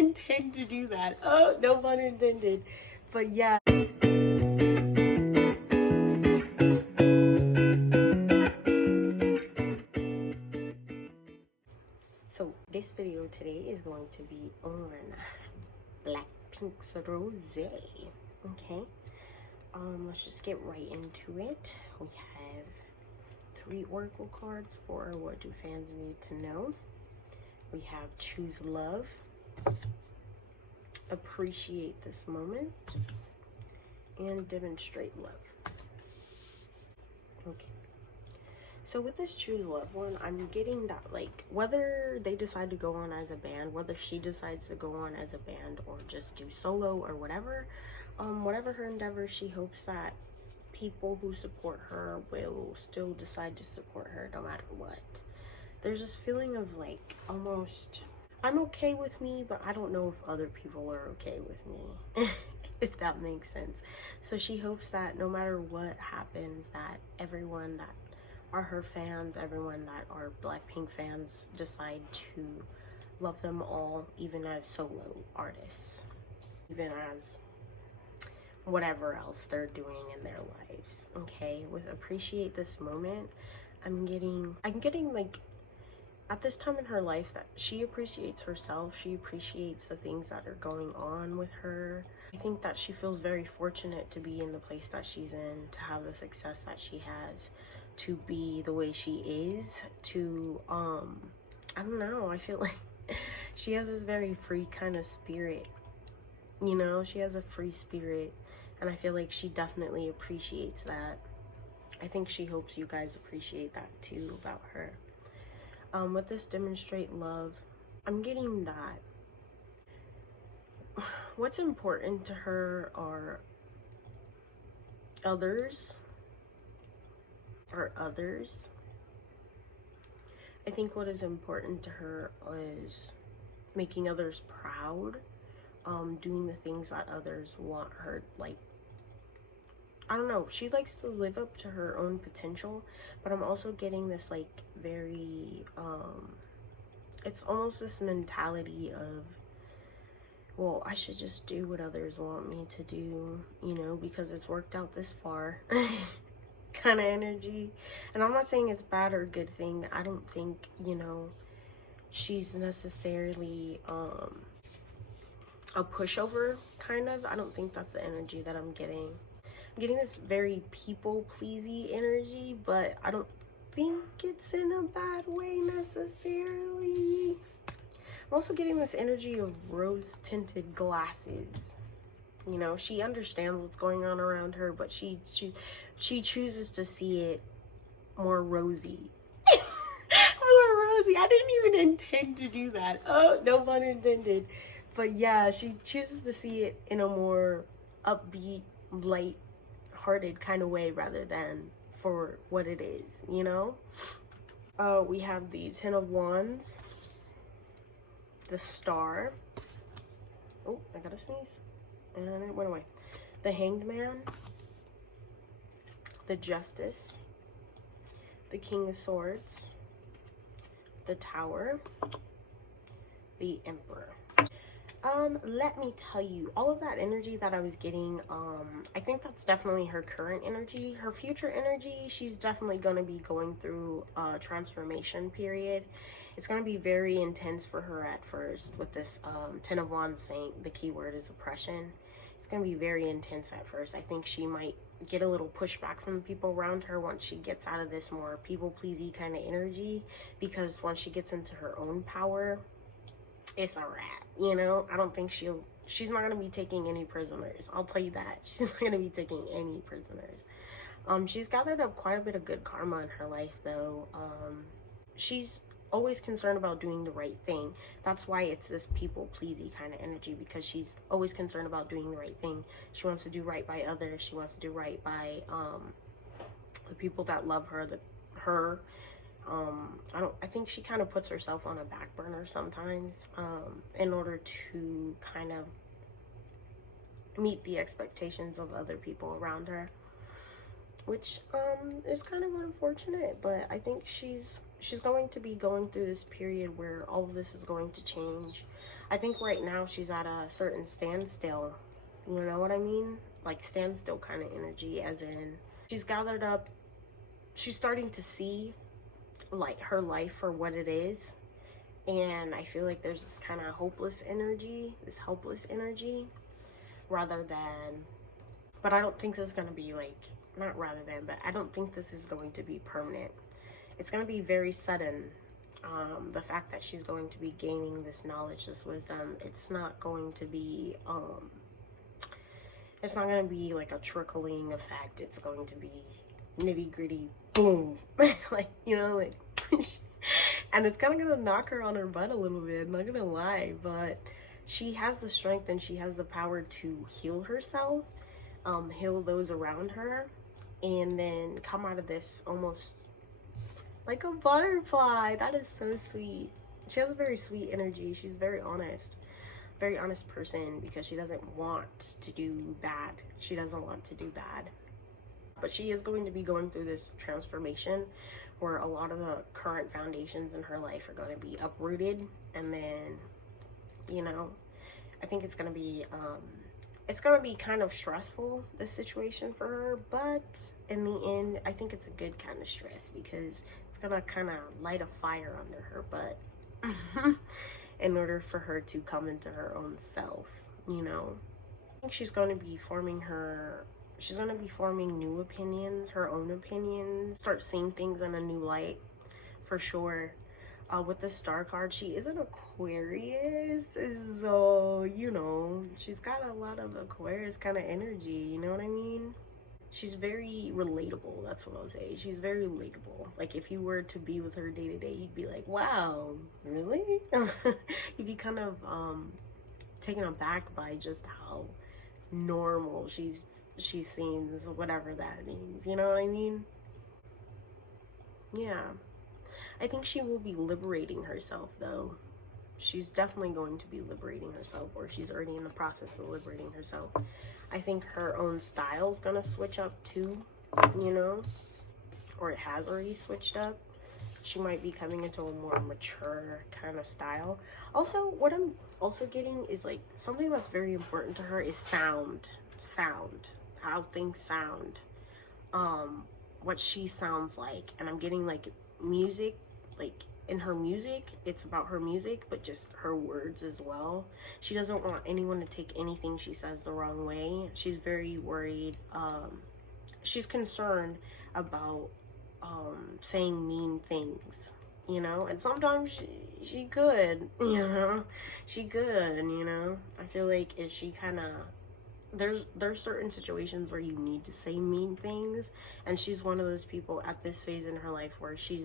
intend to do that. Oh, no pun intended. But yeah. So this video today is going to be on BlackPink's Rosè. Okay. Let's just get right into it. We have 3 oracle cards for what do fans need to know. We have choose love, appreciate this moment, and demonstrate love. Okay. So with this choose love one, I'm getting that, like, whether they decide to go on as a band, whether she decides to go on as a band or just do solo or whatever, whatever her endeavor, she hopes that people who support her will still decide to support her no matter what. There's this feeling of like almost, I'm okay with me, but I don't know if other people are okay with me. If that makes sense. So she hopes that no matter what happens, that everyone that are her fans, everyone that are BlackPink fans, decide to love them all, even as solo artists, even as whatever else they're doing in their lives. Okay, with appreciate this moment, I'm getting like, at this time in her life, that she appreciates herself, she appreciates the things that are going on with her. I think that she feels very fortunate to be in the place that she's in, to have the success that she has, to be the way she is, to I don't know, I feel like she has this very free kind of spirit, you know, she has a free spirit, and I feel like she definitely appreciates that. I think she hopes you guys appreciate that too about her. With this demonstrate love, I'm getting that what's important to her are others. I think what is important to her is making others proud, doing the things that others want her, like, I don't know, she likes to live up to her own potential, but I'm also getting this like very it's almost this mentality of, well, I should just do what others want me to do, you know, because it's worked out this far. Kind of energy. And I'm not saying it's bad or a good thing. I don't think, you know, she's necessarily a pushover, kind of. I don't think that's the energy that I'm getting. I'm getting this very people-pleasy energy, but I don't think it's in a bad way necessarily. I'm also getting this energy of rose-tinted glasses. You know, she understands what's going on around her, but she chooses to see it more rosy. More rosy. I didn't even intend to do that. Oh, no pun intended. But yeah, she chooses to see it in a more upbeat, light-hearted kind of way rather than for what it is, you know? We have the 10 of Wands, the Star. Oh, I gotta sneeze. And it went away. The Hanged Man, the Justice, the King of Swords, the Tower, the Emperor. Let me tell you, all of that energy that I was getting, I think that's definitely her current energy. Her future energy, she's definitely going to be going through a transformation period. It's going to be very intense for her at first with this 10 of Wands saying the key word is oppression. It's going to be very intense at first. I think she might get a little pushback from the people around her once she gets out of this more people-pleasy kind of energy, because once she gets into her own power, it's a wrap, you know? I don't think she's not going to be taking any prisoners. I'll tell you that. She's not going to be taking any prisoners. She's gathered up quite a bit of good karma in her life, though. She's always concerned about doing the right thing. That's why it's this people-pleasy kind of energy, because she's always concerned about doing the right thing. She wants to do right by others. She wants to do right by the people that love her, I think she kind of puts herself on a back burner sometimes in order to kind of meet the expectations of other people around her, which is kind of unfortunate, but I think she's she's going to be going through this period where all of this is going to change. I think right now she's at a certain standstill. You know what I mean? Like standstill kind of energy, as in she's gathered up, she's starting to see like her life for what it is. And I feel like there's this kind of hopeless energy, this helpless energy, rather than, but I don't think this is going to be like, not rather than, but I don't think this is going to be permanent. It's going to be very sudden. The fact that she's going to be gaining this knowledge, this wisdom, it's not going to be like a trickling effect. It's going to be nitty gritty, boom, like, you know, like, and it's kind of gonna knock her on her butt a little bit, not gonna lie, but she has the strength and she has the power to heal herself, heal those around her, and then come out of this almost like a butterfly. That is so sweet. She has a very sweet energy. She's very honest person, because she doesn't want to do bad. She doesn't want to do bad. But she is going to be going through this transformation where a lot of the current foundations in her life are going to be uprooted. And then, you know, I think it's going to be kind of stressful, this situation for her. But in the end, I think it's a good kind of stress, because it's going to kind of light a fire under her butt in order for her to come into her own self, you know. I think she's going to be forming new opinions, her own opinions, start seeing things in a new light, for sure. With the star card, she is an Aquarius, so, you know, she's got a lot of Aquarius kind of energy, you know what I mean? She's very relatable, that's what I'll say. She's very relatable. Like, if you were to be with her day to day, you'd be like, wow, really? You'd be kind of taken aback by just how normal she seems, whatever that means, you know what I mean? Yeah. I think she will be liberating herself, though. She's definitely going to be liberating herself, or she's already in the process of liberating herself. I think her own style's gonna switch up too, you know, or it has already switched up. She might be coming into a more mature kind of style. Also, what I'm also getting is like something that's very important to her is sound, how things sound, what she sounds like. And I'm getting like music, like in her music, it's about her music, but just her words as well. She doesn't want anyone to take anything she says the wrong way. She's very worried. She's concerned about saying mean things, you know, and sometimes she could, you know, I feel like if she kind of, there's certain situations where you need to say mean things, and she's one of those people at this phase in her life where she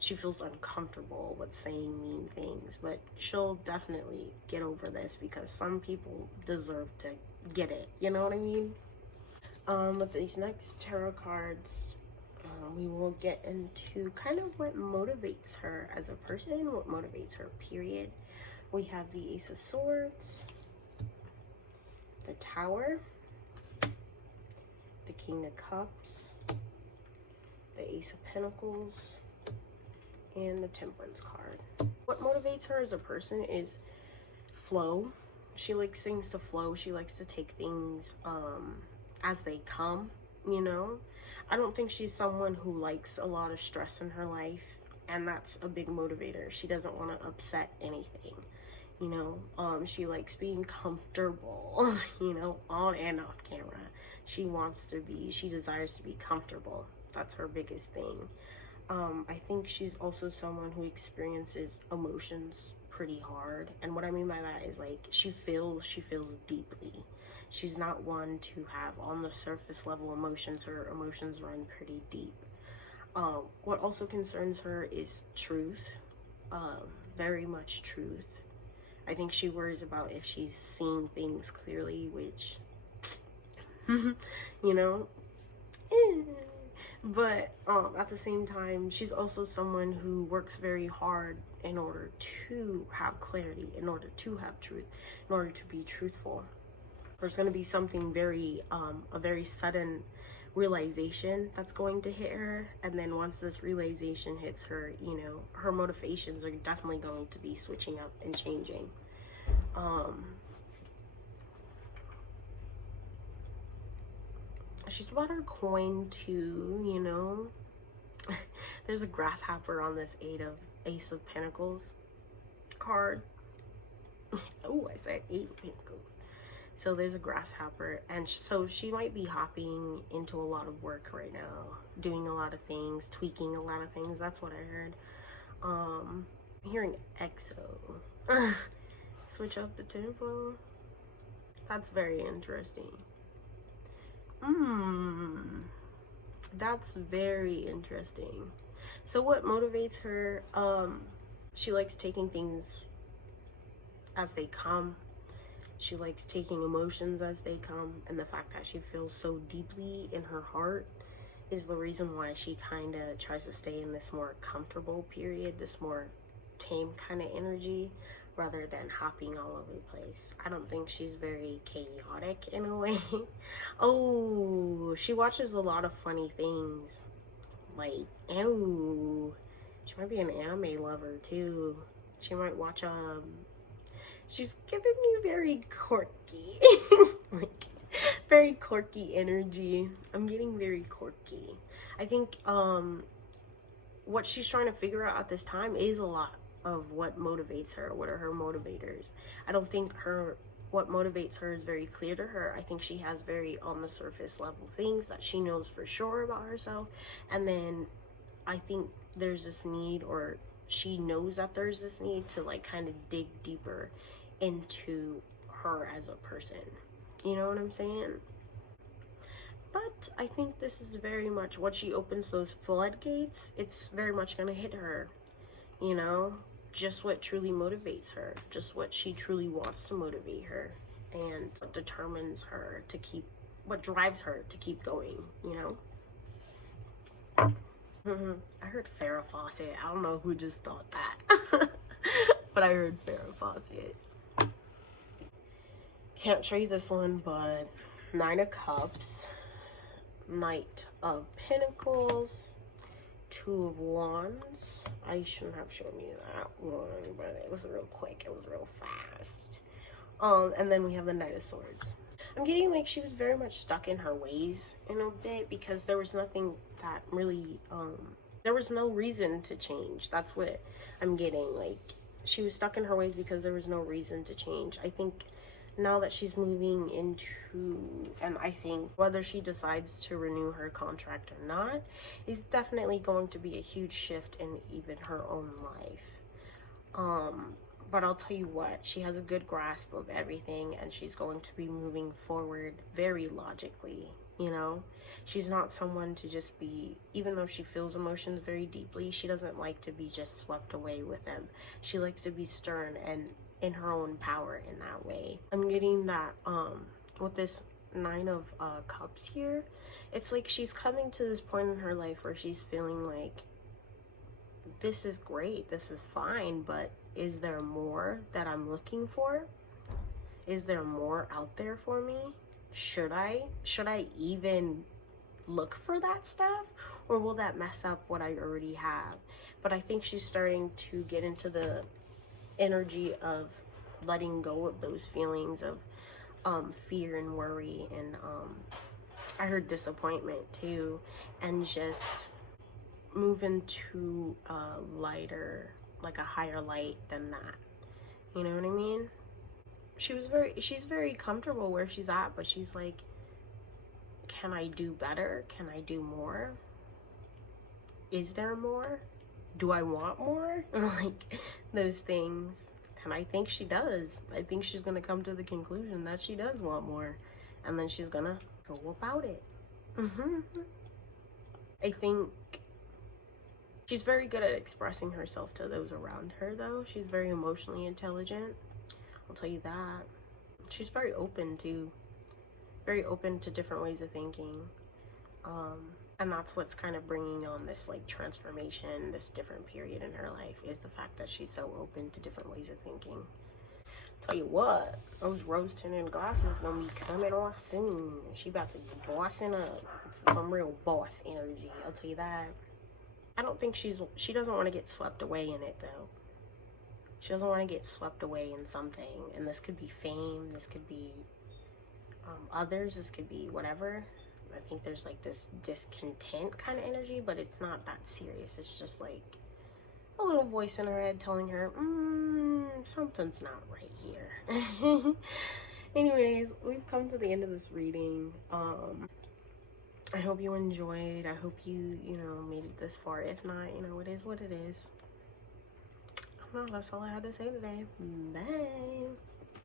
feels uncomfortable with saying mean things, but she'll definitely get over this, because some people deserve to get it, you know what I mean? With these next tarot cards, we will get into kind of what motivates her as a person, what motivates her, period. We have the Ace of Swords, the Tower, the King of Cups, the Ace of Pentacles, and the Temperance card. What motivates her as a person is flow. She likes things to flow. She likes to take things as they come, you know. I don't think she's someone who likes a lot of stress in her life, and that's a big motivator. She doesn't want to upset anything, you know. She likes being comfortable, you know, on and off camera. She desires to be comfortable. That's her biggest thing. I think she's also someone who experiences emotions pretty hard, and what I mean by that is like she feels deeply. She's not one to have on the surface level emotions. Her emotions run pretty deep. What also concerns her is truth, very much truth. I think she worries about if she's seeing things clearly, which, you know, but at the same time, she's also someone who works very hard in order to have clarity, in order to have truth, in order to be truthful. There's going to be something very, a very sudden realization that's going to hit her. And then once this realization hits her, you know, her motivations are definitely going to be switching up and changing. She's about her coin too, you know. There's a grasshopper on this Ace of Pentacles card. Oh, I said 8 of Pentacles. So there's a grasshopper, and so she might be hopping into a lot of work right now, doing a lot of things, tweaking a lot of things. That's what I heard. I'm hearing EXO. Switch up the tempo. That's very interesting. That's very interesting. So what motivates her? She likes taking things as they come. She likes taking emotions as they come, and the fact that she feels so deeply in her heart is the reason why she kind of tries to stay in this more comfortable period, this more tame kind of energy, rather than hopping all over the place. I don't think she's very chaotic in a way. Oh, she watches a lot of funny things. Like, ew. She might be an anime lover too. She might watch she's giving me very quirky. Like, very quirky energy. I'm getting very quirky. I think what she's trying to figure out at this time is a lot of what motivates her. What are her motivators? I don't think what motivates her is very clear to her. I think she has very on the surface level things that she knows for sure about herself, and then I think there's this need, or she knows that there's this need to like kind of dig deeper into her as a person. You know what I'm saying? But I think this is very much what she opens those floodgates, it's very much gonna hit her, you know, just what truly motivates her, just what she truly wants to motivate her, and what determines her to keep, what drives her to keep going, you know. I heard Farrah Fawcett. I don't know who just thought that. But I heard Farrah Fawcett. Can't show you this one, but 9 of Cups, Knight of Pentacles, 2 of Wands. I shouldn't have shown you that one, but it was real quick. It was real fast. And then we have the Knight of Swords. I'm getting like she was very much stuck in her ways in a bit, because there was nothing that really, there was no reason to change. That's what I'm getting. Like, she was stuck in her ways because there was no reason to change. I think now that she's moving into, and I think whether she decides to renew her contract or not is definitely going to be a huge shift in even her own life. But I'll tell you what, she has a good grasp of everything, and she's going to be moving forward very logically, you know? She's not someone to just be, even though she feels emotions very deeply, she doesn't like to be just swept away with them. She likes to be stern and in her own power in that way. I'm getting that with this 9 of Cups here, it's like she's coming to this point in her life where she's feeling like, this is great, this is fine, but is there more that I'm looking for? Is there more out there for me? Should I even look for that stuff, or will that mess up what I already have? But I think she's starting to get into the energy of letting go of those feelings of fear and worry, and I heard disappointment too, and just move into a lighter, like a higher light than that. You know what I mean? She's very comfortable where she's at, but she's like, can I do better? Can I do more? Is there more? Do I want more? Like, those things. And I think she does. I think she's gonna come to the conclusion that she does want more, and then she's gonna go about it. I think she's very good at expressing herself to those around her, though. She's very emotionally intelligent, I'll tell you that. She's very open to different ways of thinking, and that's what's kind of bringing on this like transformation, this different period in her life, is the fact that she's so open to different ways of thinking. Tell you what, those rose tinted glasses gonna be coming off soon. She about to be bossing up. It's some real boss energy, I'll tell you that. I don't think she doesn't want to get swept away in it though. She doesn't want to get swept away in something. And this could be fame, this could be others, this could be whatever. I think there's like this discontent kind of energy, but it's not that serious. It's just like a little voice in her head telling her, something's not right here. Anyways, we've come to the end of this reading. I hope you enjoyed. I hope you made it this far. If not, it is what it is. Well, that's all I had to say today. Bye.